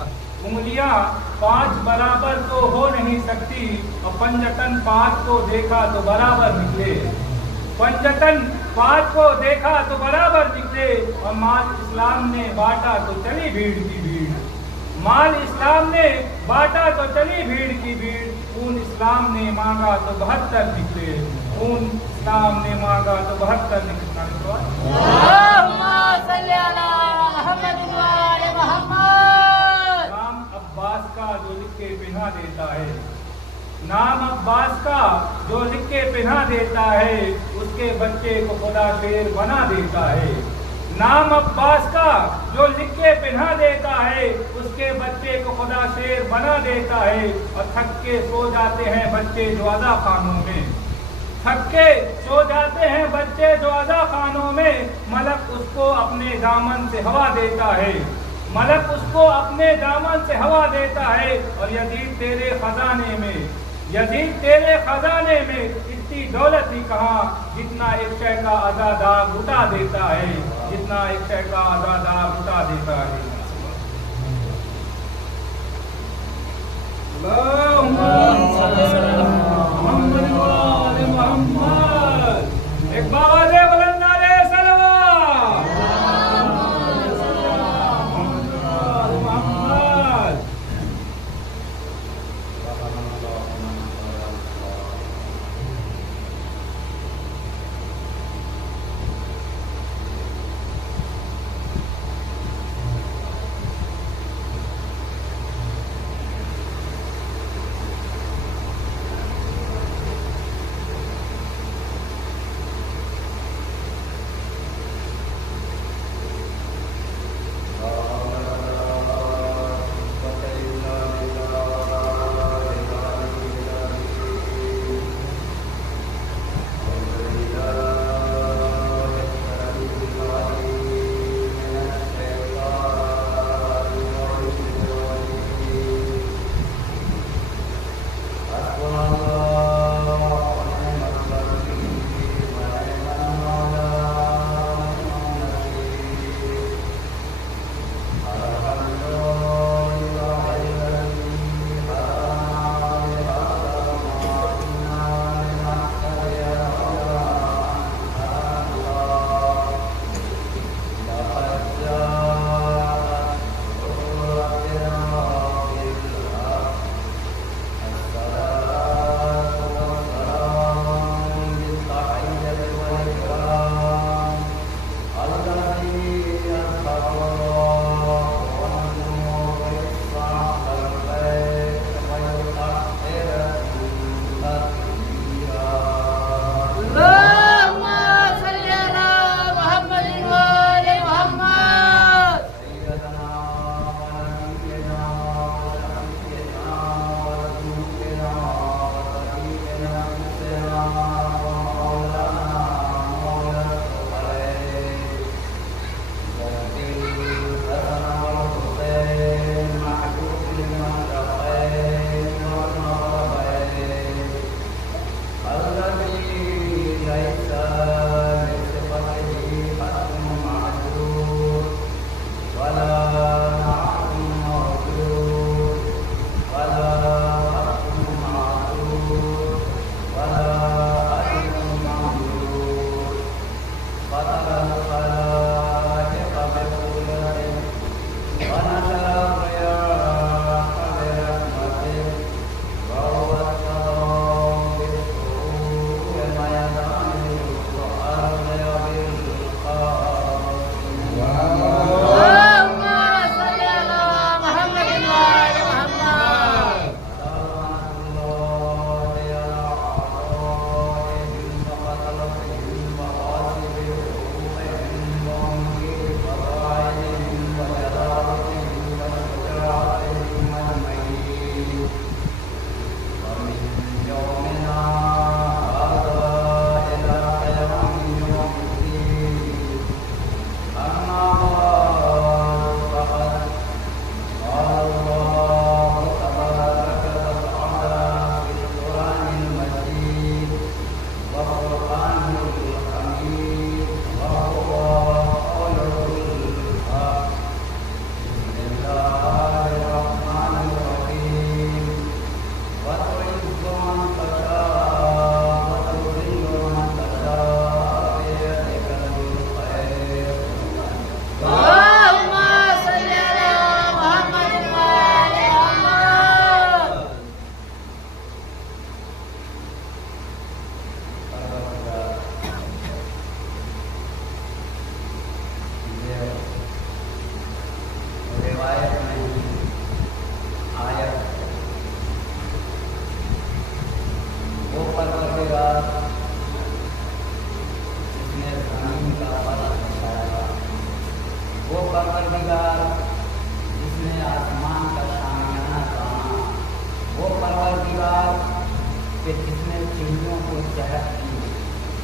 انگلیاں 5 برابر تو ہو نہیں سکتی، اور پنجتن 5 کو دیکھا تو برابر نکلے، پنجتن 5 کو دیکھا تو برابر نکلے، اور مال اسلام نے بانٹا تو چلی بھیڑ کی بھیڑ، مال اسلام نے بانٹا تو چلی بھیڑ کی بھیڑ، خون اسلام نے مانگا تو 72 نکلے، خون اسلام نے مانگا تو 72 نکلے۔ اللہم صلی علی محمد و آل محمد۔ نام عباس کا جو لکھ کے پہنا دیتا ہے، نام عباس کا جو لکھ کے پہنا دیتا ہے، اس کے بچے کو خدا شیر بنا دیتا ہے، نام عباس کا جو لکھ کے پہنا دیتا ہے، اس کے بچے کو خدا شیر بنا دیتا ہے، اور تھک کے سو جاتے ہیں بچے جو عزا خانوں میں، تھک کے سو جاتے ہیں بچے جو عزا خانوں میں، ملک اس کو اپنے دامن سے ہوا دیتا ہے، ملک اس کو اپنے دامن سے ہوا دیتا ہے، اور یزید تیرے خزانے میں، یزید تیرے خزانے میں اتنی دولت ہی کہاں، جتنا ایک شے کا آزادار لٹا دیتا ہے، جتنا ایک شے کا آزادار لٹا دیتا ہے۔ اللہم صلی علی محمد و آل محمد۔ ایک باواز بلند نعرہ صلوات۔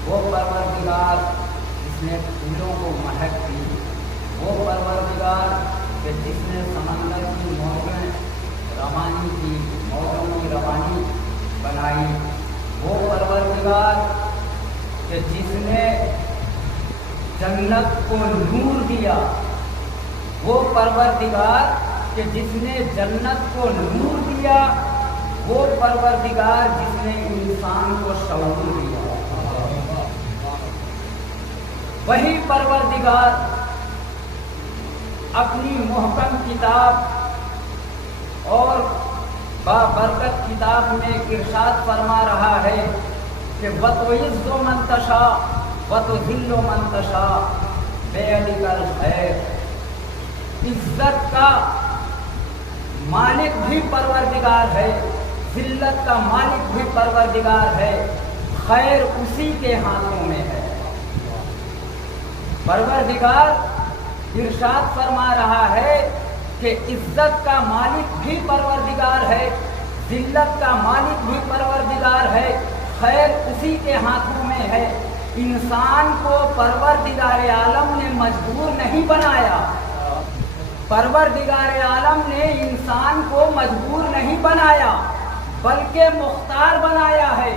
وہ پروردگار جس نے پھولوں کو مہک دی، وہ پروردگار کہ جس نے سمندر کی موجیں روانی کی، موجوں کی روانی بنائی، وہ پروردگار کہ جس نے جنت کو نور دیا، وہ پروردگار کہ جس نے جنت کو نور دیا، وہ پروردگار جس نے انسان کو شعور دیا، وہی پروردگار اپنی محکم کتاب اور بابرکت کتاب میں ارشاد فرما رہا ہے کہ وَتُعِزُّ مَن تَشَاءُ وَتُذِلُّ مَن تَشَاءُ بِيَدِكَ الْخَيْرُ۔ عزت کا مالک بھی پروردگار ہے، ذلت کا مالک بھی پروردگار ہے، خیر اسی کے ہاتھوں میں ہے۔ پروردگار ارشاد فرما رہا ہے کہ عزت کا مالک بھی پروردگار ہے، ذلت کا مالک بھی پروردگار ہے، خیر اسی کے ہاتھوں میں ہے۔ انسان کو پروردگار عالم نے مجبور نہیں بنایا، پروردگار عالم نے انسان کو مجبور نہیں بنایا بلکہ مختار بنایا ہے۔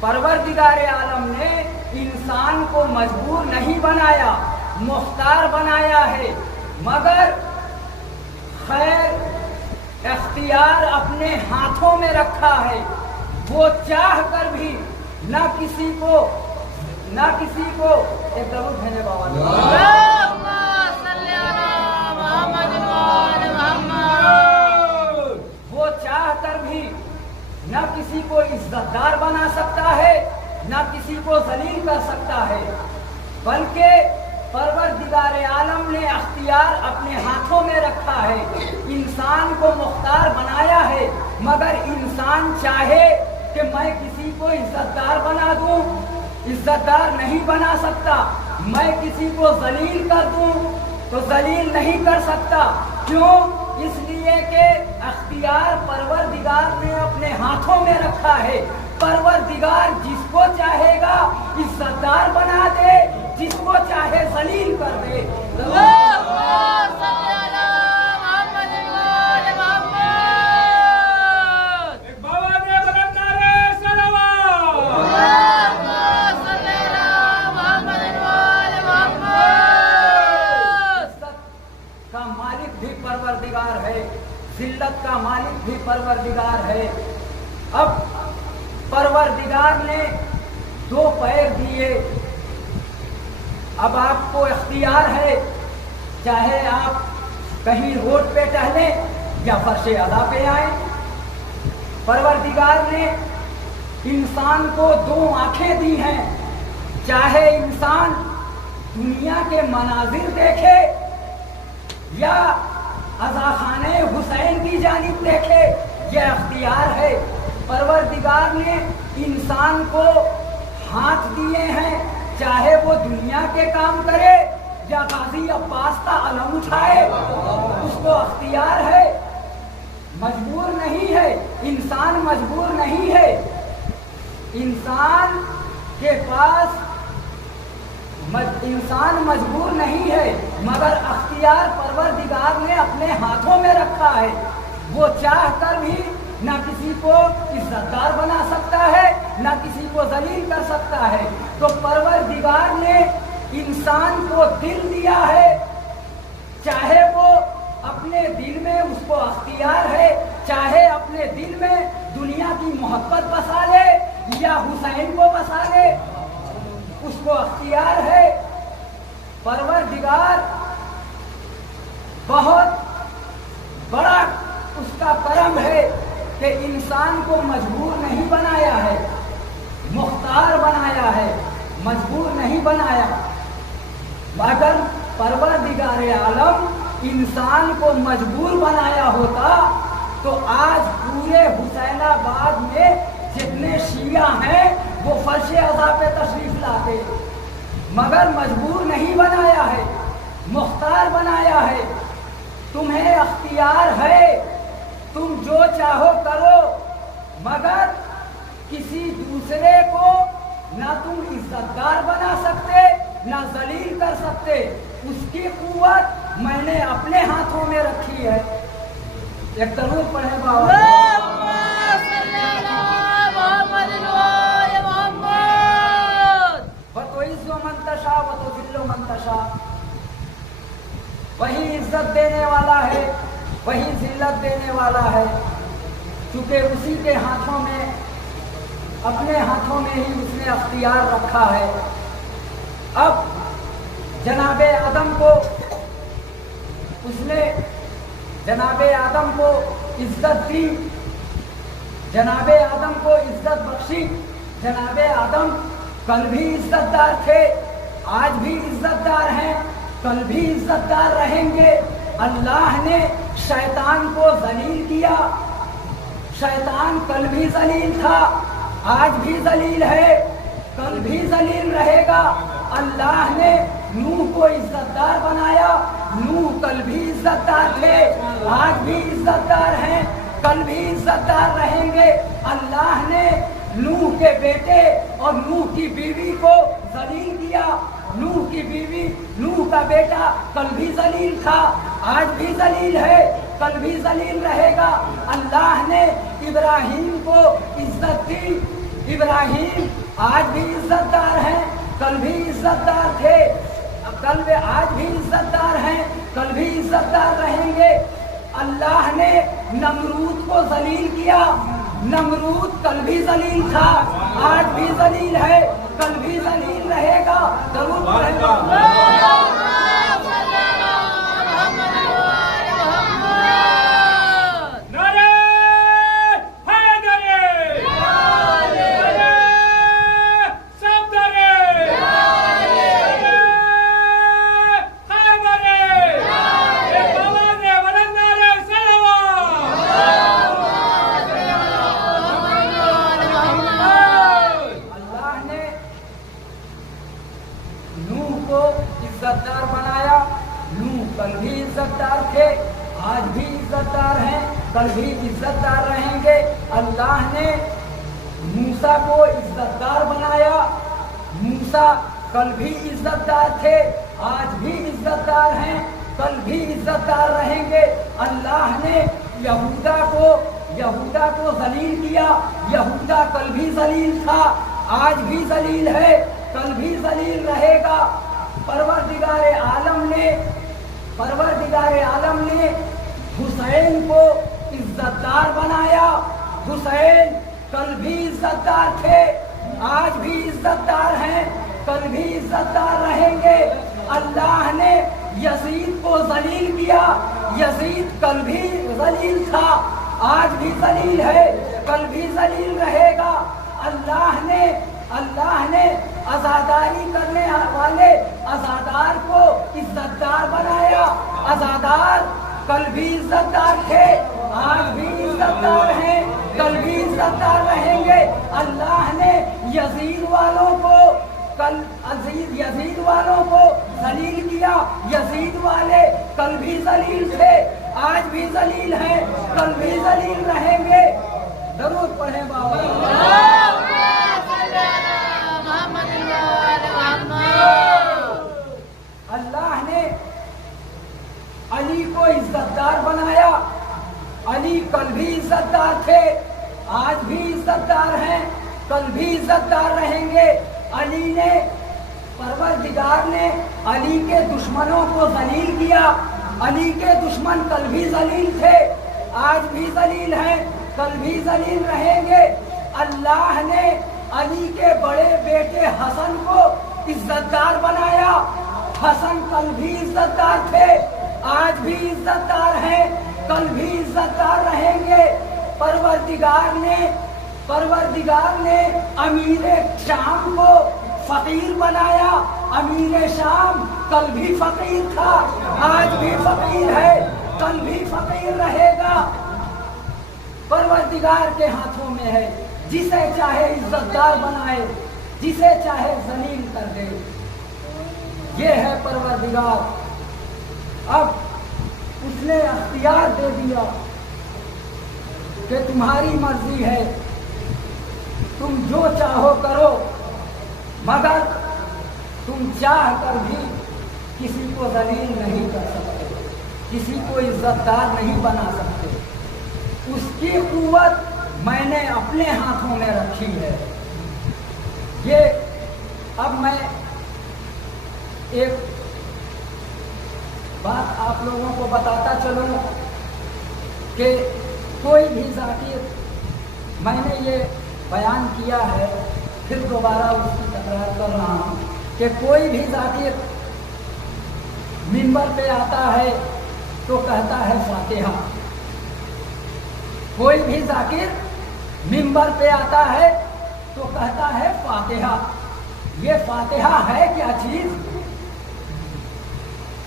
پروردگار عالم نے انسان کو مجبور نہیں بنایا، مختار بنایا ہے، مگر خیر اختیار اپنے ہاتھوں میں رکھا ہے۔ وہ چاہ کر بھی نہ کسی کو ایک درود بھیجے بابا اللہم صلی علی محمد وآل محمد۔ وہ چاہ کر بھی نہ کسی کو عزت دار بنا سکتا ہے، نہ کسی کو ذلیل کر سکتا ہے، بلکہ پروردگار عالم نے اختیار اپنے ہاتھوں میں رکھا ہے، انسان کو مختار بنایا ہے، مگر انسان چاہے کہ میں کسی کو عزت دار بنا دوں، عزت دار نہیں بنا سکتا، میں کسی کو ذلیل کر دوں تو ذلیل نہیں کر سکتا۔ کیوں؟ اس لیے کہ اختیار پروردگار نے اپنے ہاتھوں میں رکھا ہے۔ پروردگار جس کو چاہے گا عزت دار بنا دے، جس کو چاہے ذلیل کر دے۔ اللہم صلی علی محمد وآل محمد۔ ایک بابا نے بلند نعرہ صلوات۔ اللہم صلی علی محمد وآل محمد۔ عزت کا مالک بھی پروردگار ہے، ذلت کا مالک بھی پروردگار ہے۔ اب پروردگار نے دو پیر دیے، اب آپ کو اختیار ہے، چاہے آپ کہیں روڈ پہ ٹہلیں یا فرش ادا پہ آئیں۔ پروردگار نے انسان کو دو آنکھیں دی ہیں، چاہے انسان دنیا کے مناظر دیکھے یا عزاخانہ حسین کی جانب دیکھے، یہ اختیار ہے۔ پروردگار نے انسان کو ہاتھ دیے ہیں، چاہے وہ دنیا کے کام کرے یا غازی عباس کا علم اٹھائے، اس کو اختیار ہے، مجبور نہیں ہے۔ انسان مجبور نہیں ہے، انسان کے پاس انسان مجبور نہیں ہے، مگر اختیار پروردگار نے اپنے ہاتھوں میں رکھا ہے۔ وہ چاہ کر بھی نہ کسی کو عزت دار بنا سکتا ہے، نہ کسی کو ذلیل کر سکتا ہے۔ تو پروردگار نے انسان کو دل دیا ہے، چاہے وہ اپنے دل میں اس کو اختیار ہے، چاہے اپنے دل میں دنیا کی محبت بسا لے یا حسین کو بسا لے، اس کو اختیار ہے۔ پروردگار بہت بڑا اس کا کرم ہے کہ انسان کو مجبور نہیں بنایا ہے، مختار بنایا ہے، مجبور نہیں بنایا۔ اگر پروردگار عالم انسان کو مجبور بنایا ہوتا تو آج پورے حسین آباد میں جتنے شیعہ ہیں وہ فرش عزا پہ تشریف لاتے، مگر مجبور نہیں بنایا ہے، مختار بنایا ہے۔ تمہیں اختیار ہے، تم جو چاہو کرو، مگر کسی دوسرے کو نہ تم عزتدار بنا سکتے نہ ذلیل کر سکتے. اس کی قوت میں نے اپنے ہاتھوں میں رکھی ہے. ایک درود پڑھے بابا. اللهم صل على محمد وآل محمد. وتعز من تشاء وتذل من تشاء. وہی عزت دینے والا ہے, وہی ذلت دینے والا ہے, چونکہ اسی کے ہاتھوں میں, اپنے ہاتھوں میں ہی اس نے اختیار رکھا ہے. اب جناب آدم کو اس نے جناب آدم کو عزت دی, جناب آدم کو عزت بخشی. جناب آدم کل بھی عزت دار تھے, آج بھی عزت دار ہیں, کل بھی عزت دار رہیں گے. اللہ نے شیطان کو ذلیل کیا. شیطان کل بھی ذلیل تھا, آج بھی ذلیل ہے, کل بھی ذلیل رہے گا. اللہ نے نوح کو عزت دار بنایا. نوح کل بھی عزت دار تھے, آج بھی عزت دار ہیں, کل بھی عزت دار رہیں گے. اللہ نے نوح کے بیٹے اور نوح کی بیوی کو ذلیل کیا. نوح کی بیوی, نوح کا بیٹا کل بھی ذلیل تھا, آج بھی ذلیل ہے, کل بھی ذلیل رہے گا. اللہ نے ابراہیم کو عزت دی. ابراہیم آج بھی عزت دار ہیں, کل بھی عزت دار تھے, آج بھی عزت دار ہیں, کل بھی عزت دار رہیں گے. اللہ نے نمرود کو ذلیل کیا. نمرود کل بھی ذلیل تھا, آج بھی ذلیل ہے, کل بھی ذلیل رہے گا. درود پڑھیں گے. اللهم صل على محمد وآل محمد. نعرہ حیدری, نعرہ صفدری, نعرہ خیبری, ایک آواز بلند نعرہ صلوات. اللہ نے نوح کو عزت دار بنایا. نوح کل بھی عزت دار تھے, آج بھی عزت دار ہیں, کل بھی عزت دار رہیں گے. اللہ نے موسیٰ کو عزت دار بنایا. موسیٰ کل بھی عزت دار تھے, آج بھی عزت دار ہیں, کل بھی عزت دار رہیں گے. اللہ نے یہودا کو ذلیل کیا. یہودا کل بھی ذلیل تھا, آج بھی ذلیل ہے, کل بھی ذلیل رہے گا. پروردگار عالم نے حسین کو عزت دار بنایا. حسین کل بھی عزت دار تھے, آج بھی عزت دار ہیں, کل بھی عزت دار رہیں گے. اللہ نے یزید کو ذلیل کیا. یزید کل بھی ذلیل تھا, آج بھی ذلیل ہے, کل بھی ذلیل رہے گا. اللہ نے عزاداری کرنے والے عزادار کو عزت دار بنایا. عزادار کل بھی عزت دار تھے, آج بھی عزت دار ہیں, کل بھی عزت دار رہیں گے. اللہ نے یزید والوں کو ذلیل کیا. یزید والے کل بھی ذلیل تھے, آج بھی ذلیل ہیں, کل بھی ذلیل رہیں گے. درود پڑھیں بابا. اللهم صل على محمد وآل محمد. اللہ نے علی کو عزت دار بنایا. علی کل بھی عزت دار تھے, آج بھی عزت دار ہیں, کل بھی عزت دار رہیں گے. پروردگار نے علی کے دشمنوں کو ذلیل کیا. علی کے دشمن کل بھی ذلیل تھے, آج بھی ذلیل ہیں, کل بھی ذلیل رہیں گے. اللہ نے علی کے بڑے بیٹے حسن کو عزت دار بنایا. حسن کل بھی عزت دار تھے, آج بھی عزت دار ہیں, کل بھی عزت دار رہیں گے. پروردگار نے امیر شام کو فقیر بنایا. امیر شام کل بھی فقیر تھا, آج بھی فقیر ہے, کل بھی فقیر رہے گا. پروردگار کے ہاتھوں میں ہے, جسے چاہے عزت دار بنائے, جسے چاہے ذلیل کر دے. یہ ہے پروردگار. اب اس نے اختیار دے دیا کہ تمہاری مرضی ہے, تم جو چاہو کرو, मगर तुम चाह कर भी किसी को जलील नहीं कर सकते, किसी को इज्जतदार नहीं बना सकते। उसकी कुव्वत मैंने अपने हाथों में रखी है। ये अब मैं एक बात आप लोगों को बताता चलूं कि कोई भी जाकिर, मैंने ये बयान किया है, फिर दोबारा उसकी तकरार कर रहा हूँ कि कोई भी जाकिर मिंबर पे आता है तो कहता है फातिहा। कोई भी जाकिर मिंबर पे आता है तो कहता है फातिहा। ये फातिहा है क्या चीज?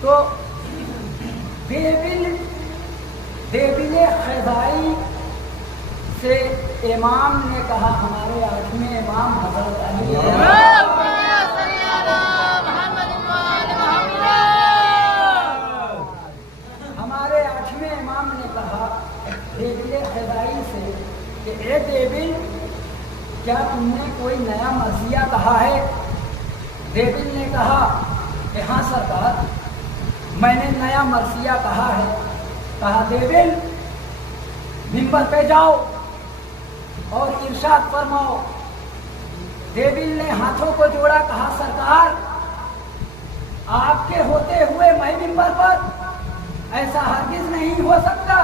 तो देबिल ख़ज़ाई से इमाम ने कहा, हमारे 8वें इमाम हज़रत अली हमारे 8वें इमाम ने कहा देबिल ख़ज़ाई से कि ए देबिल, क्या तुमने कोई नया मर्ज़िया कहा है? देबिल ने कहा कि हाँ सरकार, मैंने नया मर्ज़िया कहा है। कहा देबिल, मिंबर पे जाओ और इरशाद फरमाओ। देबिल ने हाथों को जोड़ा, कहा सरकार, आपके होते हुए मैं मिंबर पर, ऐसा हरगिज नहीं हो सकता।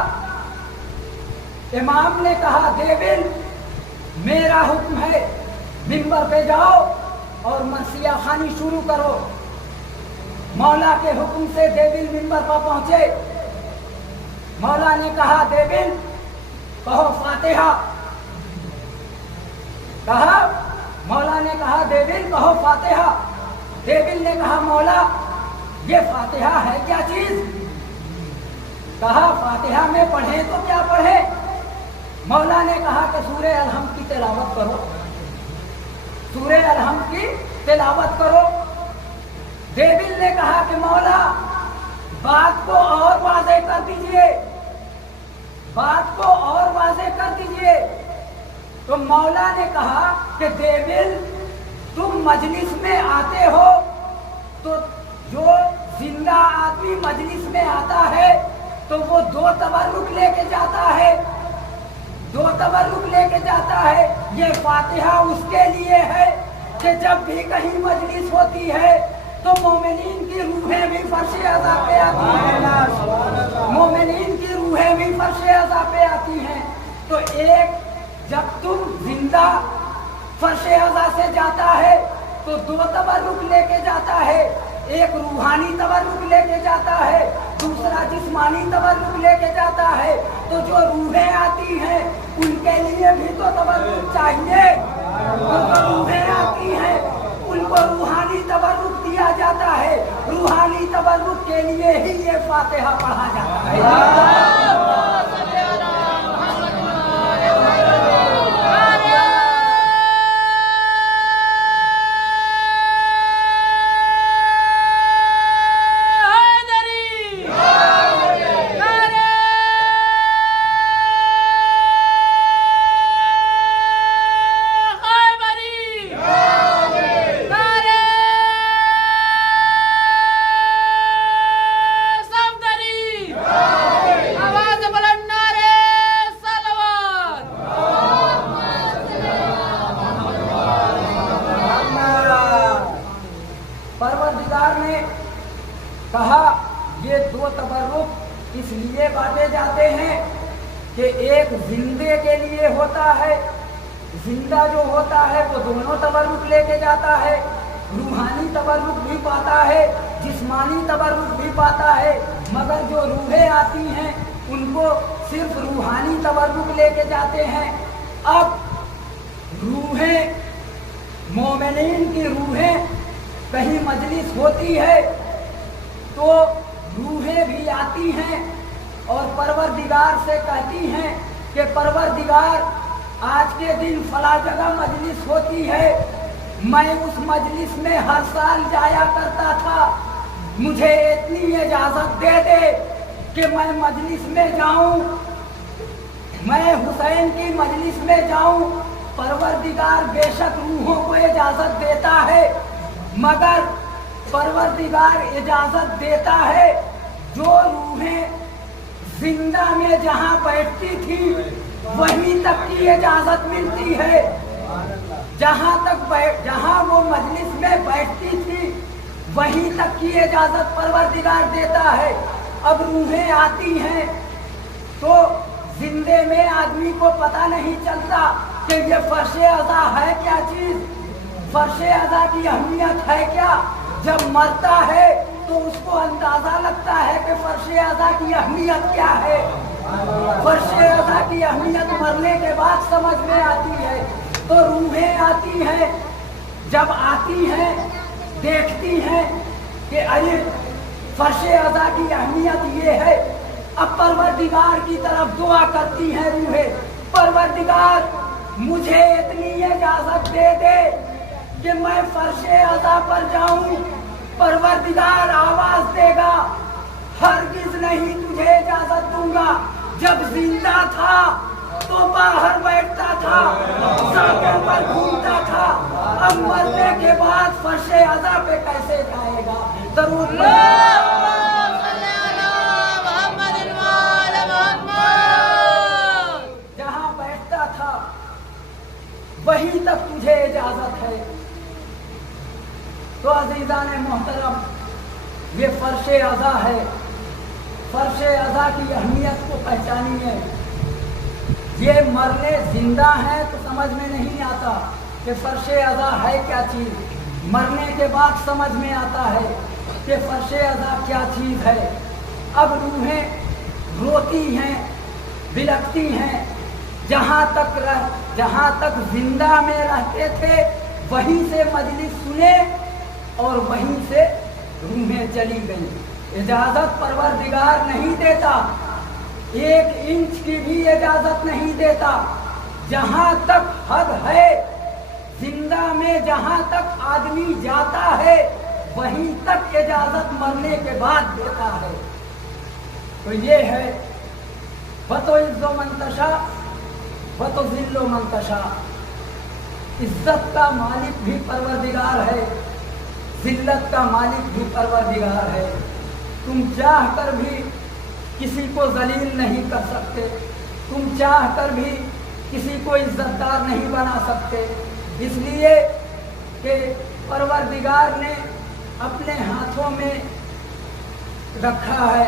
इमाम ने कहा देबिल, मेरा हुक्म है, मिंबर पे जाओ और मर्सिया खानी शुरू करो। मौला के हुक्म से देबिल मिंबर पर पहुंचे। मौला ने कहा देबिल कहो फातिहा। कहा, मौला ने कहा देबिल कहो फातिहा। देबिल ने कहा मौला, ये फातिहा है क्या चीज? कहा फातिहा में पढ़े तो क्या पढ़े? मौला ने कहा कि सूरे अलहम्द की तिलावत करो, सूरे अलहम्द की तिलावत करो। देबिल ने कहा कि मौला, बात को और वाज़े कर दीजिए, बात को और वाज़े कर दीजिए। तो मौला ने कहा कि देबिल, तुम मजलिस में आते हो तो जो जिंदा आदमी मजलिस में आता है तो वो 2 तबर्रुक लेके जाता है, 2 तबर्रुक लेके जाता है। ये फातिहा उसके लिए है कि जब भी कहीं मजलिस होती है तो मोमिनीन की रूहें भी फर्शे अज़ा पे आती हैं, मोमिनीन की रूहें भी फर्शे अज़ा पे आती हैं। तो एक जब तुम जिंदा फर्शे अज़ा से जाता है तो 2 तबर्रुक लेके जाता है, एक रूहानी तबर्रुक लेके जाता है, दूसरा जिस्मानी तबर्रुक लेके जाता है। तो जो रूहें आती हैं उनके लिए भी तो तबर्रुक चाहिए। तो जो रूहें आती हैं उनको रूहानी तबर्रुक दिया जाता है, रूहानी तबर्रुक के लिए ही ये फातिहा पढ़ा जाता है। परवरदिगार ने कहा ये 2 तबर्रुक इसलिए बांटे जाते हैं कि एक जिंदे के लिए होता है, जिंदा जो होता है वो दोनों तबर्रुक लेके जाता है, रूहानी तबर्रुक भी पाता है, जिस्मानी तबर्रुक भी पाता है। मगर जो रूहें आती हैं उनको सिर्फ रूहानी तबर्रुक लेके जाते हैं। अब रूहें, मोमिनीन की रूहें कहीं मजलिस होती है तो रूहें भी आती हैं और परवरदिगार से कहती हैं कि परवरदिगार, आज के दिन फला जगह मजलिस होती है, मैं उस मजलिस में हर साल जाया करता था, मुझे इतनी इजाजत दे दे कि मैं मजलिस में जाऊं, मैं हुसैन की मजलिस में जाऊं। परवरदिगार बेशक रूहों को इजाजत देता है, मगर परवरदिगार इजाजत देता है जो रूहें जिंदा में जहां बैठती थी वहीं तक की इजाजत मिलती है। जहां वो मजलिस में बैठती थी वहीं तक की इजाजत परवरदिगार देता है। अब रूहें आती हैं तो जिंदे में आदमी को पता नहीं चलता कि ये फर्शे अज़ा है क्या चीज, फर्शे अज़ा की अहमियत है क्या। जब मरता है तो उसको अंदाजा लगता है कि फर्शे अज़ा की अहमियत क्या है। फर्शे अज़ा की अहमियत मरने के बाद समझ में आती है। तो रूहें आती हैं, जब आती हैं देखती हैं कि अरे फर्शे अज़ा की अहमियत ये है। अब परवरदिगार की तरफ दुआ करती हैं रूहें, परवरदिगार मुझे इतनी इजाजत दे दे कि मैं फर्शे अज़ा पर जाऊं। परवरदिगार आवाज देगा, हरगिज नहीं तुझे इजाजत दूंगा। जब जिंदा था तो बाहर बैठता था, सड़कों पर घूमता था, अब मरने के बाद फर्शे अज़ा पे कैसे जाएगा। जरूर जहां बैठता था वहीं तक तुझे इजाजत है। तो अज़ीज़ान मोहतरम, ये फर्शे अज़ा है। फर्शे अज़ा की अहमियत को पहचानिए। ये मरने जिंदा है तो समझ में नहीं आता कि फर्शे अज़ा है क्या चीज़। मरने के बाद समझ में आता है कि फर्शे अज़ा क्या चीज़ है। अब रूहें रोती हैं, बिलखती हैं। जहाँ तक जिंदा में रहते थे वहीं से मजलिस सुने और वहीं से रूहें चली गई। इजाजत परवरदिगार नहीं देता, 1 इंच की भी इजाजत नहीं देता। जहां तक हद है जिंदा में, जहां तक आदमी जाता है वहीं तक इजाजत मरने के बाद देता है। तो ये है वतो इज्जो मंतशा वतो जिल्लो मंतशा। इज्जत का मालिक भी परवरदिगार है, जिल्लत का मालिक भी परवरदिगार है। तुम चाह कर भी किसी को जलील नहीं कर सकते, तुम चाह कर भी किसी को इज्जतदार नहीं बना सकते, इसलिए कि परवरदिगार ने अपने हाथों में रखा है।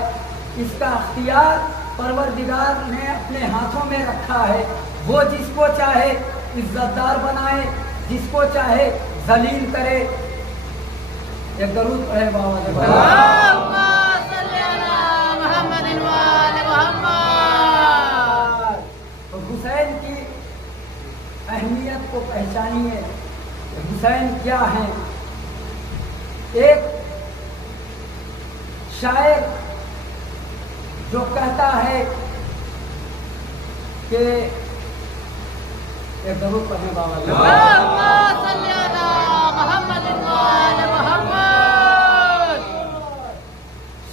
इसका अख्तियार परवरदिगार ने अपने हाथों में रखा है। वो जिसको चाहे इज्जतदार बनाए, जिसको चाहे जलील करे। एक दरूद पढ़े बाबा। तो हुसैन की अहमियत को पहचानिए। हुसैन क्या है? एक शायर जो कहता है कि एक दरूद पढ़े बाबा।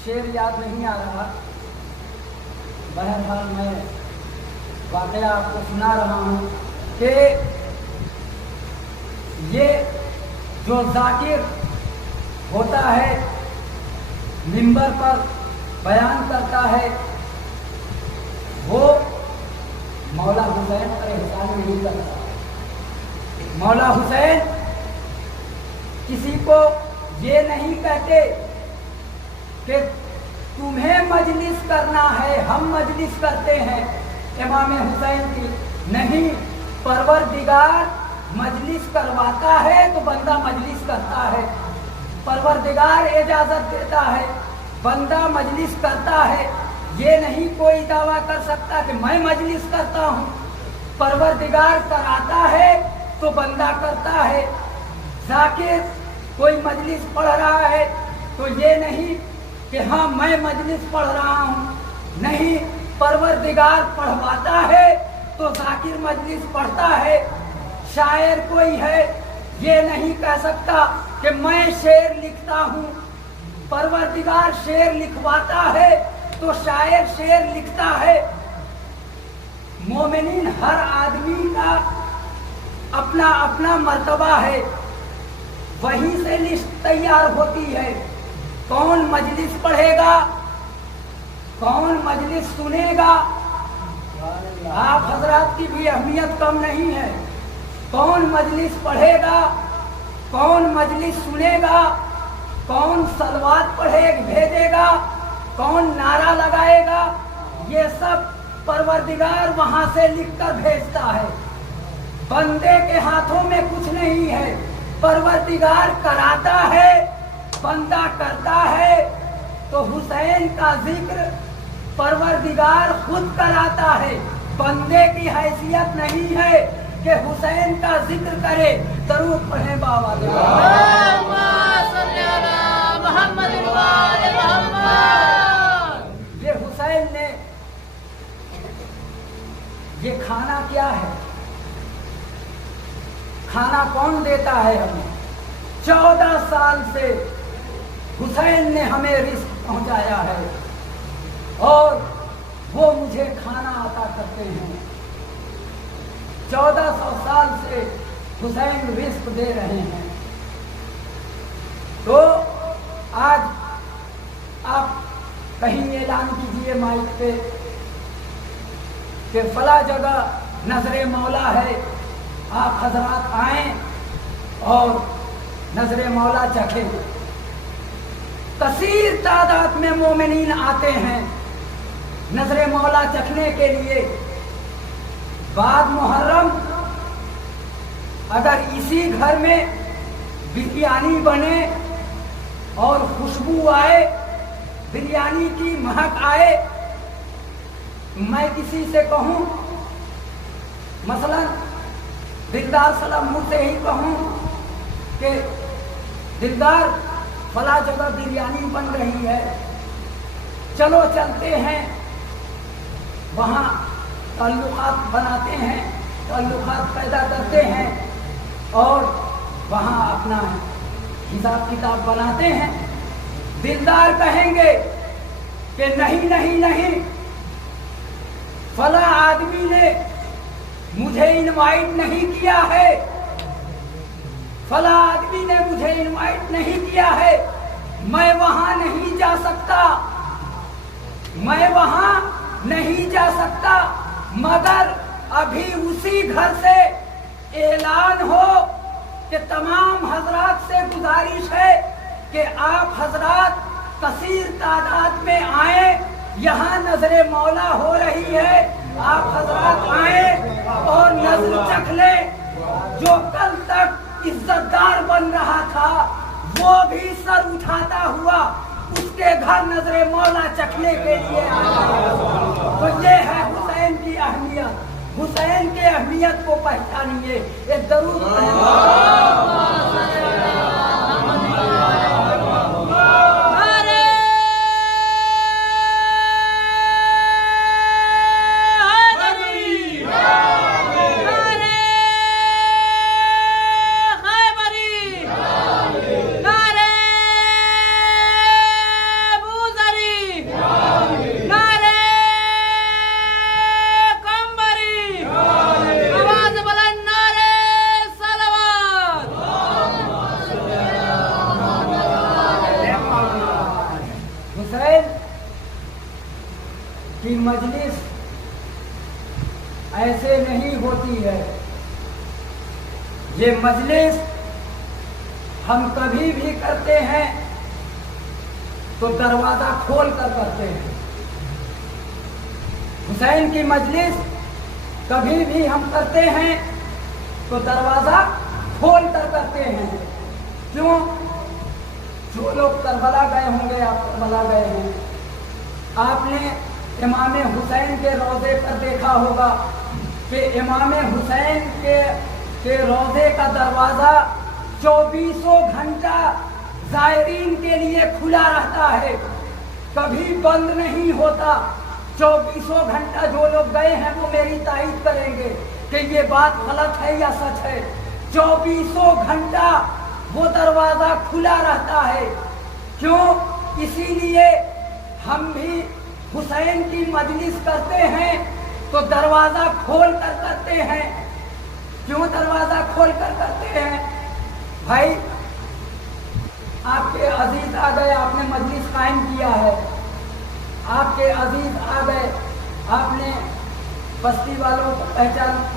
शेर याद नहीं आ रहा, बहरहाल मैं वाकया आपको सुना रहा हूँ कि ये जो जाकिर होता है, मिंबर पर बयान करता है, वो मौला हुसैन पर एहसान नहीं करता। मौला हुसैन किसी को ये नहीं कहते कि तुम्हें मजलिस करना है, हम मजलिस करते हैं इमाम हुसैन की। नहीं, परवरदिगार मजलिस करवाता है तो बंदा मजलिस करता है। परवरदिगार इजाजत देता है, बंदा मजलिस करता है। ये नहीं कोई दावा कर सकता कि मैं मजलिस करता हूँ। परवरदिगार कराता है तो बंदा करता है। जाकिर कोई मजलिस पढ़ रहा है तो ये नहीं कि हाँ मैं मजलिस पढ़ रहा हूँ। नहीं, परवरदिगार पढ़वाता है तो जाकिर मजलिस पढ़ता है। शायर कोई है ये नहीं कह सकता कि मैं शेर लिखता हूँ। परवरदिगार शेर लिखवाता है तो शायर शेर लिखता है। मोमिनीन हर आदमी का अपना अपना मर्तबा है, वहीं से लिस्ट तैयार होती है। कौन मजलिस पढ़ेगा, कौन मजलिस सुनेगा। आप हजरात की भी अहमियत कम नहीं है। कौन मजलिस पढ़ेगा, कौन मजलिस सुनेगा, कौन सलवात भेजेगा, कौन नारा लगाएगा, ये सब परवरदिगार वहां से लिखकर भेजता है। बंदे के हाथों में कुछ नहीं है। परवरदिगार कराता है, बंदा करता है। तो हुसैन का जिक्र परवरदिगार खुद कराता है, बंदे की हैसियत नहीं है कि हुसैन का जिक्र करे। दरूद पढ़े बाबा ये हुसैन ने, ये खाना क्या है, खाना कौन देता है हमें। 14 साल से हुसैन ने हमें रिस्क पहुंचाया है और वो मुझे खाना अता करते हैं। 1400 साल से हुसैन रिस्क दे रहे हैं। तो आज आप कहीं ऐलान कीजिए माइक पे कि फला जगह नजरे मौला है, आप हजरात आएं और नजरे मौला चखें। कसीर तादाद में मोमिनीन आते हैं नजरे मौला चखने के लिए। बाद मुहर्रम अगर इसी घर में बिरयानी बने और खुशबू आए, बिरयानी की महक आए, मैं किसी से कहूं, मसलन दिलदार सलाम से ही कहूं कि दिलदार फला जगह बिरयानी बन रही है, चलो चलते हैं, वहाँ ताल्लुकात बनाते हैं, ताल्लुकात पैदा करते हैं और वहाँ अपना हिसाब किताब बनाते हैं। दिलदार कहेंगे कि नहीं नहीं नहीं, फला आदमी ने मुझे इनवाइट नहीं किया है, फला आदमी ने मुझे इनवाइट नहीं किया है, मैं वहां नहीं जा सकता, मैं वहां नहीं जा सकता। मगर अभी उसी घर से ऐलान हो कि तमाम हजरात से गुजारिश है कि आप हजरात कसीर तादाद में आए, यहाँ नजरे मौला हो रही है, आप हजरात आए और नजर चख ले। जो कल तक इज्जतदार बन रहा था वो भी सर उठाता हुआ उसके घर नजरे मौला चखने के लिए आया। तो ये है हुसैन की अहमियत। हुसैन के अहमियत को पहचानिए। एक दरूद की मजलिस ऐसे नहीं होती है। ये मजलिस हम कभी भी करते हैं तो दरवाजा खोल कर करते हैं। हुसैन की मजलिस कभी भी हम करते हैं तो दरवाजा खोल कर करते हैं। क्यों? जो लोग करबला गए होंगे, आप करबला गए हैं, आपने इमाम हुसैन के रोज़े पर देखा होगा कि इमाम हुसैन के रोज़े का दरवाज़ा 24 घंटा ज़ायरीन के लिए खुला रहता है, कभी बंद नहीं होता। 24 घंटा जो लोग गए हैं वो मेरी तारीफ करेंगे कि ये बात गलत है या सच है। 24 घंटा वो दरवाज़ा खुला रहता है। क्यों? इसीलिए हम भी हुसैन की मजलिस करते हैं तो दरवाजा खोल कर करते हैं। क्यों दरवाजा खोल कर करते हैं? भाई आपके अजीज आ गए, आपने मजलिस कायम किया है, आपके अजीज आ गए, आपने बस्ती वालों को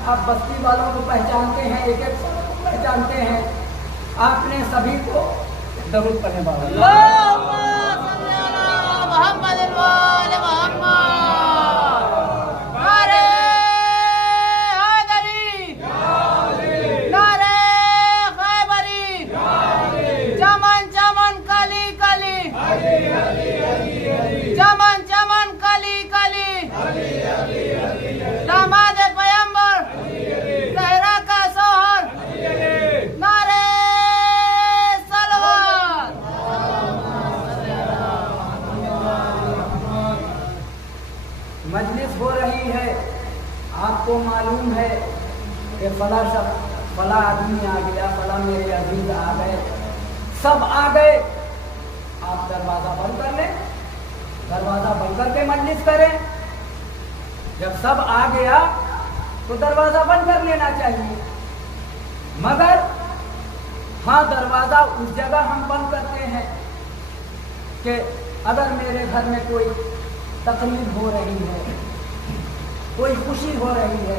आप बस्ती वालों को पहचानते हैं, एक एक को पहचानते हैं, आपने सभी को दरूद पढ़ने वाले मजलिस हो रही है, आपको मालूम है कि फला आदमी आ गया, फला मेरे अजीज आ गए, सब आ गए, आप दरवाजा बंद कर लें, दरवाजा बंद करके मजलिस करें। जब सब आ गया तो दरवाजा बंद कर लेना चाहिए, मगर हाँ दरवाजा उस जगह हम बंद करते हैं कि अगर मेरे घर में कोई तकलीफ हो रही है, कोई खुशी हो रही है,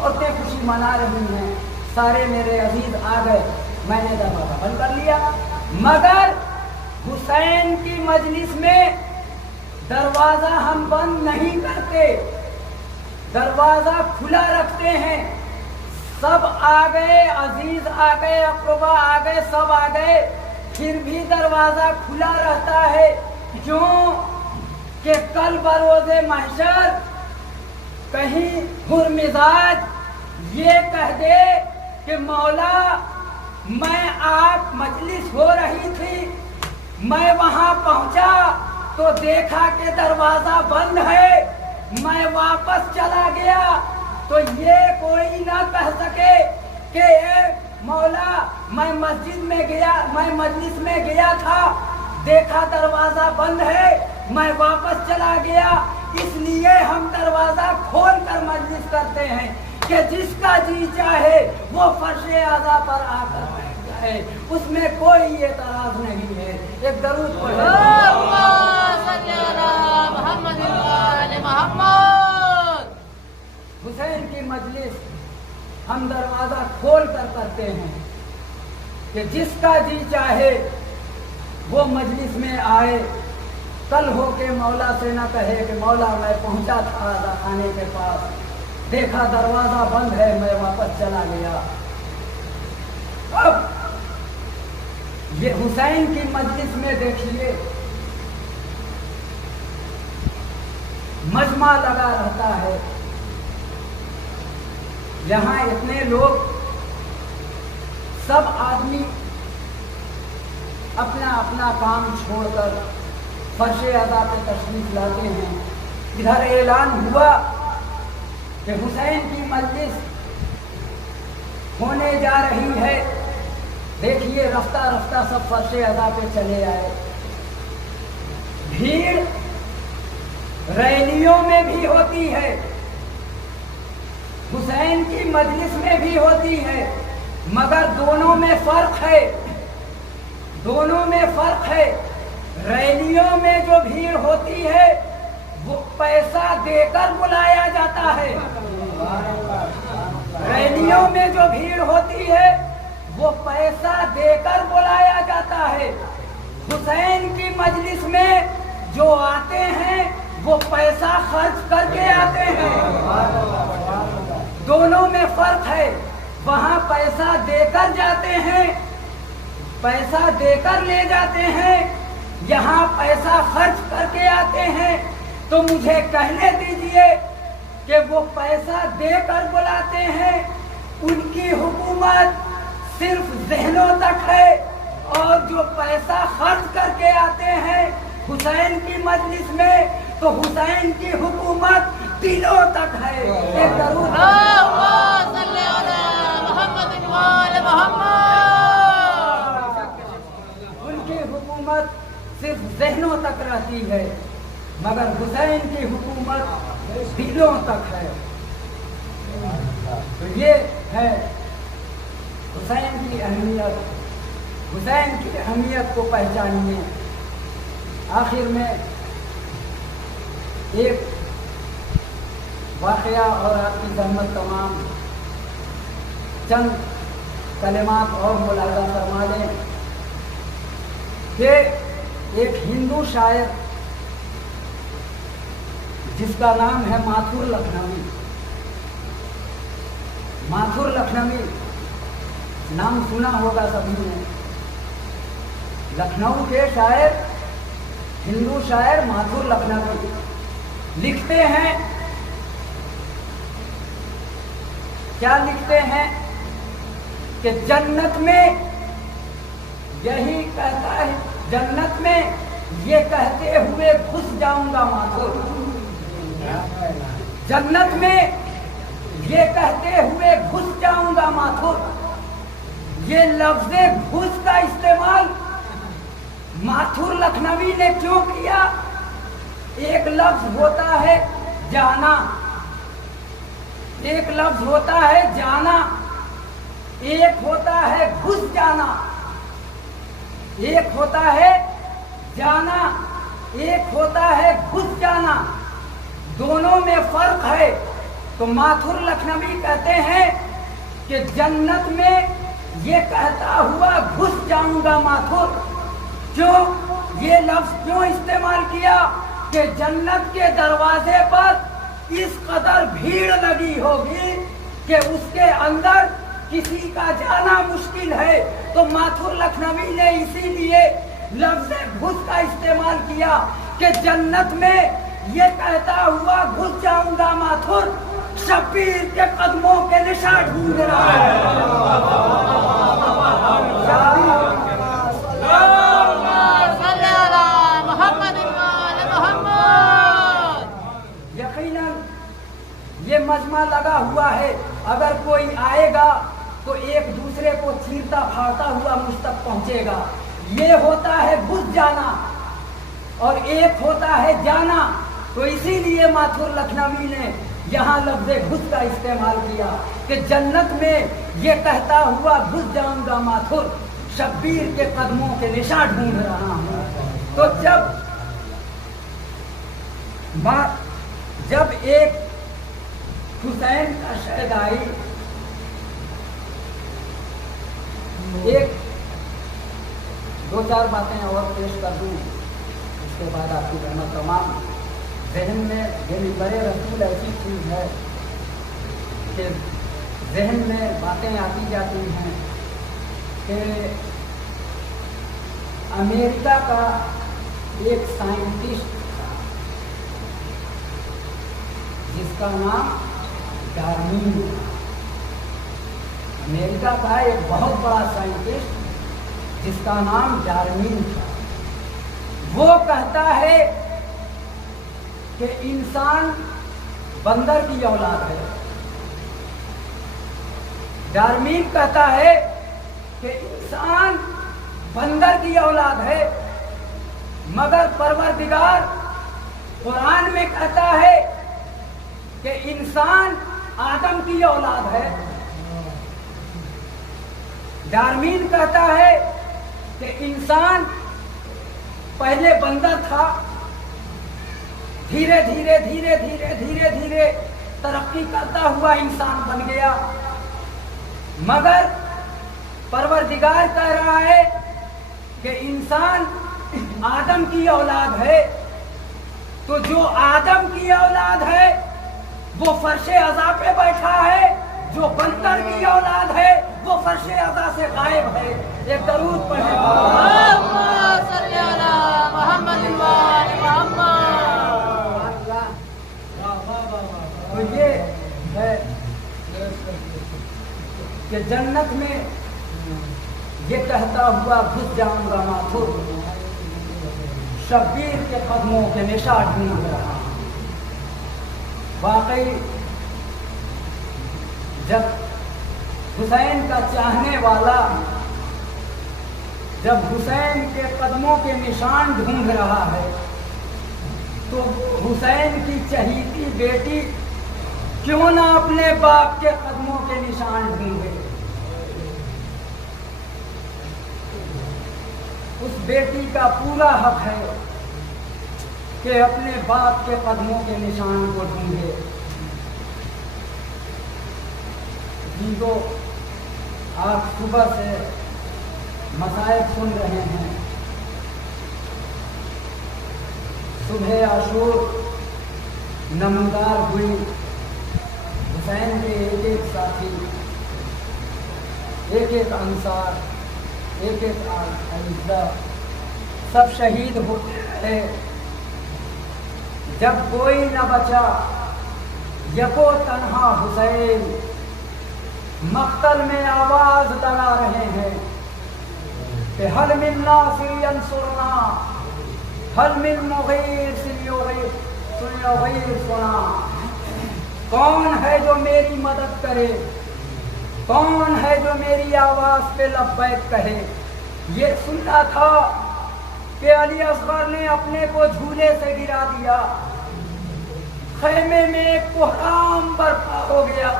औरतें खुशी मना रही हैं, सारे मेरे अजीज आ गए, मैंने दरवाजा बंद कर लिया। मगर हुसैन की मजलिस में दरवाजा हम बंद नहीं करते, दरवाजा खुला रखते हैं। सब आ गए, अजीज आ गए, अक़रबा आ गए, सब आ गए, फिर भी दरवाजा खुला रहता है। क्यों कि कल बरोज़े महशर कहीं हुर्मिजाज ये कह दे कि मौला मैं आप मजलिस हो रही थी, मैं वहां पहुंचा तो देखा कि दरवाजा बंद है, मैं वापस चला गया, तो ये कोई ना कह सके कि मौला मैं मस्जिद में गया, मैं मजलिस में गया था, देखा दरवाजा बंद है, मैं वापस चला गया। इसलिए हम दरवाजा खोल कर मजलिस करते हैं कि जिसका जी चाहे वो फर्शे आज़ा पर आकर बैठ जाए, उसमें कोई एतराज नहीं है। एक दरूद पढ़े, हुसैन की मजलिस हम दरवाजा खोल कर करते हैं कि जिसका जी चाहे वो मजलिस में आए, कल हो के मौला से न कहे कि मौला मैं पहुंचा था आज़ा खाने के पास, देखा दरवाजा बंद है, मैं वापस चला गया। अब ये हुसैन की मजलिस में देखिए मजमा लगा रहता है, यहाँ इतने लोग, सब आदमी अपना अपना काम छोड़कर फर्शे अदा पे तशरीफ लाते हैं। इधर ऐलान हुआ कि हुसैन की मजलिस होने जा रही है, देखिए रफ्ता रफ्ता सब फर्शे अदा पे चले आए। भीड़ रैलियों में भी होती है, हुसैन की मजलिस में भी होती है, मगर दोनों में फर्क है, दोनों में फर्क है। रैलियों में जो भीड़ होती है वो पैसा देकर बुलाया जाता है, रैलियों में जो भीड़ होती है वो पैसा देकर बुलाया जाता है। हुसैन की मजलिस में जो आते हैं वो पैसा खर्च करके आते हैं, दोनों में फर्क है। वहाँ पैसा देकर जाते हैं, पैसा देकर ले जाते हैं, यहाँ पैसा खर्च करके आते हैं। तो मुझे कहने दीजिए कि वो पैसा देकर बुलाते हैं, उनकी हुकूमत सिर्फ ज़हनों तक है, और जो पैसा खर्च करके आते हैं हुसैन की मजलिस में, तो हुसैन की हुकूमत दिलों तक है। एक दरूद उनकी हुकूमत सिर्फ ज़हनों तक रहती है, मगर हुसैन की हुकूमत दिलों तक है। तो ये है हुसैन की अहमियत को पहचानिए। आखिर में एक वाक़या और आपकी ज़हमत तमाम चंद कलिमात और मुलाज़ा फरमा लें कि एक हिंदू शायर जिसका नाम है माथुर लखनवी, माथुर लखनवी नाम सुना होगा सभी ने। लखनऊ के शायर, हिंदू शायर माथुर लखनवी लिखते हैं, क्या लिखते हैं कि जन्नत में यही कहता है, जन्नत में ये कहते हुए घुस जाऊंगा माथुर, जन्नत में ये कहते हुए घुस जाऊंगा माथुर। ये लफ्ज़ घुस का इस्तेमाल माथुर लखनवी ने क्यों किया? एक लफ्ज होता है जाना, एक लफ्ज होता है जाना, एक होता है घुस जाना, एक होता है जाना, एक होता है घुस जाना, दोनों में फर्क है। तो माथुर लखनवी कहते हैं कि जन्नत में ये कहता हुआ घुस जाऊंगा माथुर। क्यों ये लफ्ज क्यों इस्तेमाल किया? कि जन्नत के दरवाजे पर इस कदर भीड़ लगी होगी कि उसके अंदर किसी का जाना मुश्किल है। तो माथुर लखनवी ने इसीलिए लफ्ज घुस का इस्तेमाल किया कि जन्नत में ये कहता हुआ घुस जाऊंगा माथुर, शब्बीर के कदमों के निशान ढूंढ रहा है। यकीनन ये मजमा लगा हुआ है, अगर कोई आएगा तो एक दूसरे को चीरता फाड़ता हुआ मुझ तक पहुंचेगा। ये होता है घुस जाना और एक होता है जाना। तो इसीलिए माथुर लखनवी ने यहाँ लफ्ज़ घुस का इस्तेमाल किया कि जन्नत में ये कहता हुआ घुस जाऊंगा माथुर, शब्बीर के कदमों के निशान ढूंढ रहा हूँ। तो जब एक हुसैन का शहदाई एक दो चार बातें और पेश कर दूँ, उसके बाद आपकी रहमत तमाम जहन में, ये मिंबर रसूल ऐसी चीज़ है कि जहन में बातें आती जाती हैं कि अमेरिका का एक साइंटिस्ट जिसका नाम डार्विन, अमेरिका का एक बहुत बड़ा साइंटिस्ट जिसका नाम डार्विन था, वो कहता है कि इंसान बंदर की औलाद है। डार्विन कहता है कि इंसान बंदर की औलाद है, मगर परवरदिगार कुरान में कहता है कि इंसान आदम की औलाद है। डार्विन कहता है कि इंसान पहले बंदर था, धीरे धीरे धीरे धीरे धीरे धीरे तरक्की करता हुआ इंसान बन गया। मगर परवरदिगार कह रहा है कि इंसान आदम की औलाद है। तो जो आदम की औलाद है वो फर्शे अज़ा पे बैठा है, जो बंदर की औलाद है वो फर्शे अज़ा से गायब है। एक दरूद पढ़े। तो ये है कि जन्नत में ये कहता हुआ घुस जाऊंगा माथुर, शब्बीर के कदमों के निशान ढूंढ रहा। वाकई जब हुसैन का चाहने वाला जब हुसैन के कदमों के निशान ढूंढ रहा है तो हुसैन की चहीती बेटी क्यों ना अपने बाप के कदमों के निशान ढूंढे। उस बेटी का पूरा हक है कि अपने बाप के कदमों के निशान को ढूंढे। जिनको आप सुबह से मसाइब सुन रहे हैं, सुबह आशूर नमदार हुई, हुसैन के एक एक साथी, एक एक अंसार, एक एक अइज़्ज़ा सब शहीद होते रहे। जब कोई न बचा यको तन्हा हुसैन, मक्तल में आवाज लगा रहे हैं कि हल मिन नासिर यंसुरना, हल मिन मुगीर सुना। कौन है जो मेरी मदद करे, कौन है जो मेरी आवाज पे लब्बैक कहे। ये सुनना था कि अली असगर ने अपने को झूले से गिरा दिया, खैमे में एक कोहराम बर्पा हो गया।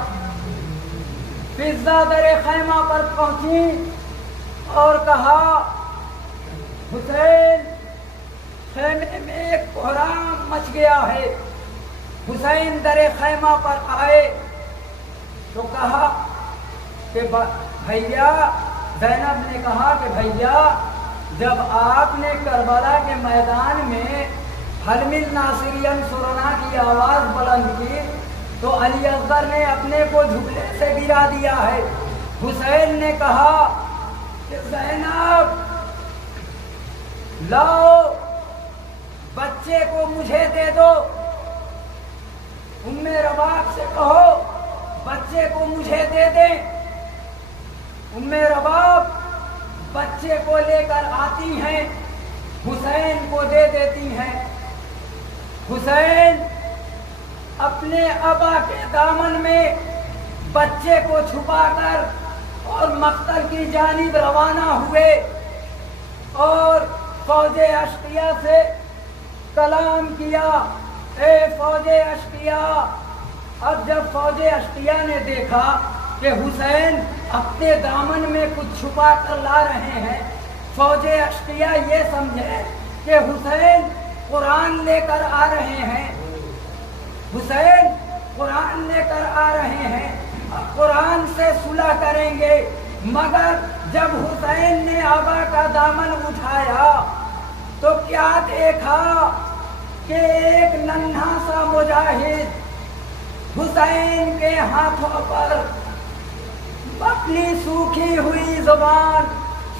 फिजा दरे खैमा पर पहुंची और कहा, हुसैन खैमे में एक कोहराम मच गया है। हुसैन दरे खैमा पर आए तो कहा कि भैया, ज़ैनब ने कहा कि भैया, जब आपने करबला के मैदान में हल मिन नासिर यंसुरना की आवाज बुलंद की तो अली असगर ने अपने को झूले से गिरा दिया है। हुसैन ने कहा कि ज़ैनब लाओ, बच्चे को मुझे दे दो। उम्मे रबाब से कहो बच्चे को मुझे दे दे। उम्मे रबाब बच्चे को लेकर आती हैं, हुसैन को दे देती हैं। हुसैन अपने अबा के दामन में बच्चे को छुपाकर और मक्तल की जानिब रवाना हुए और फौजे अश्किया से कलाम किया, ए फौजे अश्किया। अब जब फौजे अश्किया ने देखा कि हुसैन अपने दामन में कुछ छुपा कर ला रहे हैं, फौजे अश्किया ये समझे कि हुसैन कुरान लेकर आ रहे हैं, हुसैन कुरान लेकर आ रहे हैं, अब कुरान से सुलह करेंगे। मगर जब हुसैन ने अबा का दामन उठाया तो क्या देखा कि एक नन्हा सा मुजाहिद हुसैन के हाथों पर अपनी सूखी हुई जुबान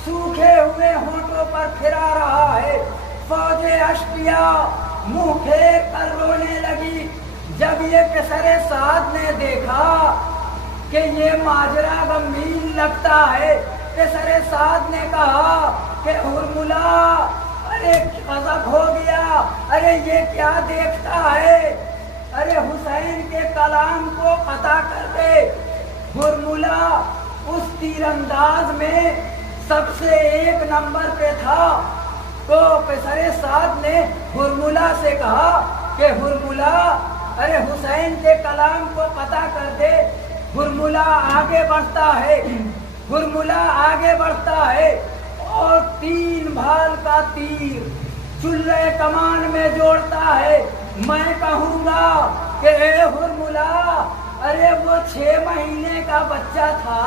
सूखे हुए होंठों पर फिरा रहा है। फौजे अश्किया मुंह फेर कर रोने लगी। जब ये पेसरे साद ने देखा कि ये माजरा गंभीर लगता है, पेसरे साद ने कहा कि हुरमुला, अरे गजब हो गया, अरे ये क्या देखता है, अरे हुसैन के कलाम को कता कर दे। हुरमुला उस तीरंदाज में सबसे एक नंबर पे था। तो पेसरे साद ने हुरमुला से कहा कि हुरमुला, अरे हुसैन के कलाम को कता कर दे। हुरमुला आगे बढ़ता है, हुरमुला आगे बढ़ता है और 3 भाल का तीर चुल्ले कमान में जोड़ता है। मैं कहूँगा कि ए हुरमुला, अरे वो 6 महीने का बच्चा था,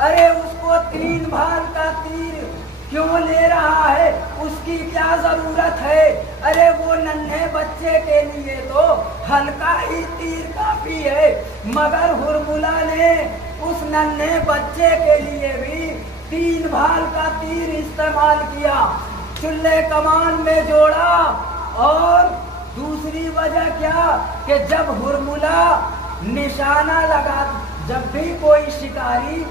अरे उसको 3 भाल का तीर क्यों ले रहा है, उसकी क्या जरूरत है। अरे वो नन्हे बच्चे के लिए तो हल्का ही तीर काफी है। मगर हुरमुला ने उस नन्हे बच्चे के लिए भी 3 भाल का तीर इस्तेमाल किया, चुल्ले कमान में जोड़ा। और दूसरी वजह क्या कि जब हुरमुला निशाना लगा, जब भी कोई शिकारी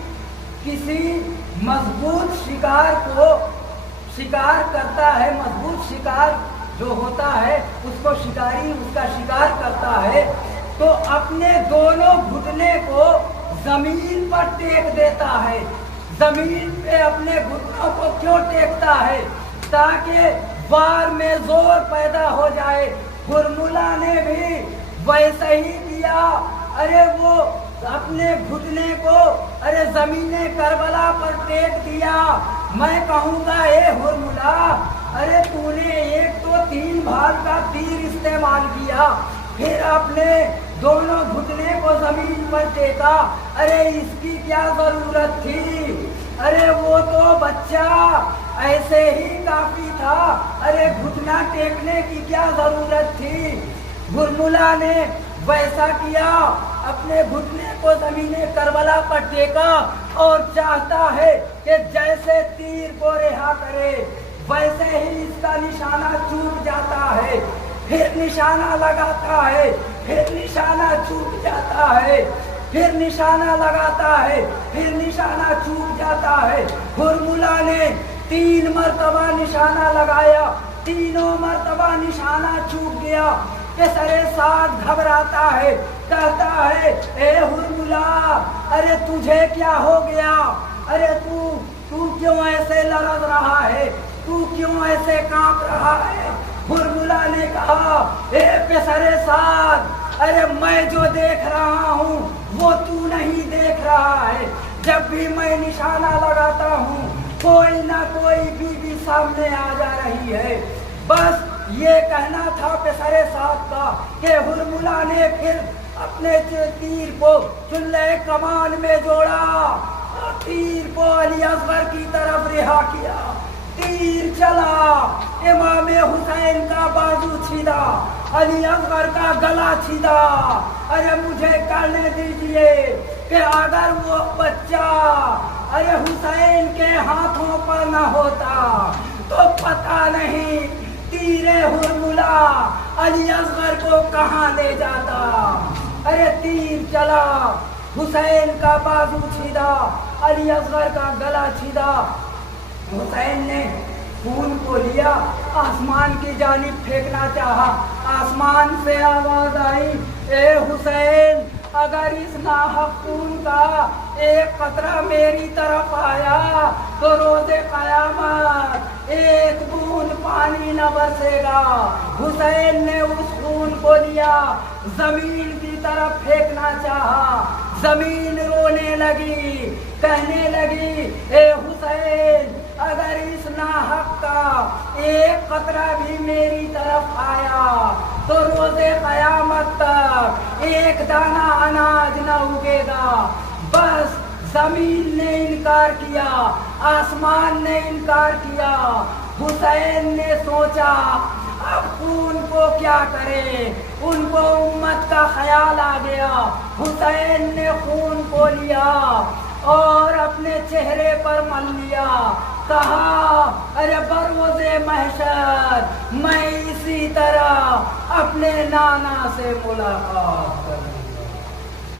किसी मजबूत शिकार को शिकार करता है, मजबूत शिकार जो होता है उसको शिकारी उसका शिकार करता है, तो अपने दोनों घुटने को जमीन पर टेक देता है। जमीन पे अपने घुटनों को क्यों टेकता है? ताकि वार में जोर पैदा हो जाए। हुरमुला ने भी वैसे ही किया। अरे वो अपने घुटने को अरे जमीने करबला पर टेक दिया। میں کہوں گا اے ہرملا، ارے تو نے ایک تو 3 بھال کا تیر استعمال کیا، پھر اپنے دونوں گھٹنے کو زمین پر ٹیکا، ارے اس کی کیا ضرورت تھی؟ ارے وہ تو بچہ ایسے ہی کافی تھا، ارے گھٹنا ٹیکنے کی کیا ضرورت تھی؟ ہرملا نے ویسا کیا، اپنے گھٹنے کو زمین کربلا پر ٹیکا اور چاہتا ہے کہ جیسے تیر کو رہا کرے ویسے ہی اس کا نشانہ چوک جاتا ہے، پھر نشانہ لگاتا ہے، پھر نشانہ چوک جاتا ہے، پھر نشانہ لگاتا ہے، پھر نشانہ چوک جاتا ہے۔ ہرملا نے 3 مرتبہ نشانہ لگایا، تینوں مرتبہ نشانہ چوک گیا۔ پسرے ساتھ گھبراتا ہے، کہتا ہے اے ہرملا، ارے تجھے کیا ہو گیا؟ ارے تو کیوں ایسے لرز رہا ہے؟ تو کیوں ایسے کانپ رہا ہے؟ ہرملا نے کہا اے پسرے ساتھ، ارے میں جو دیکھ رہا ہوں وہ تو نہیں دیکھ رہا ہے۔ جب بھی میں نشانہ لگاتا ہوں کوئی نہ کوئی بیوی سامنے آ جا رہی ہے۔ بس یہ کہنا تھا پسرے ساتھ کا کہ ہرملا نے پھر اپنے تیر کو چلے کمان میں جوڑا اور تیر کو علی اصغر کی طرف رہا کیا۔ تیر چلا، امام حسین کا بازو چھیدا، علی اصغر کا گلا چھیدا۔ ارے مجھے کہنے دیجئے کہ اگر وہ بچہ ارے حسین کے ہاتھوں پر نہ ہوتا تو پتہ نہیں تیر ہرملا علی اصغر کو کہاں لے جاتا۔ ارے تیر چلا، حسین کا بازو چھیدا، علی اصغر کا گلا چھیدا۔ حسین نے خون کو لیا، آسمان کی جانب پھینکنا چاہا، آسمان سے آواز آئی اے حسین، اگر اس ناحق خون کا ایک قطرہ میری طرف آیا تو روز قیامت ایک بوند پانی نہ برسے گا۔ حسین نے اس خون کو لیا، زمین کی طرف پھینکنا چاہا، زمین رونے لگی، کہنے لگی اے حسین، اگر اس ناحق کا ایک قطرہ بھی میری طرف آیا تو روز قیامت تک ایک دانہ اناج نہ اگے گا۔ بس زمین نے انکار کیا، آسمان نے انکار کیا۔ حسین نے سوچا اب خون کو کیا کرے، ان کو امت کا خیال آ گیا۔ حسین نے خون کو لیا اور اپنے چہرے پر مل لیا، کہا ارے بروز محشر میں اسی طرح اپنے نانا سے ملاقات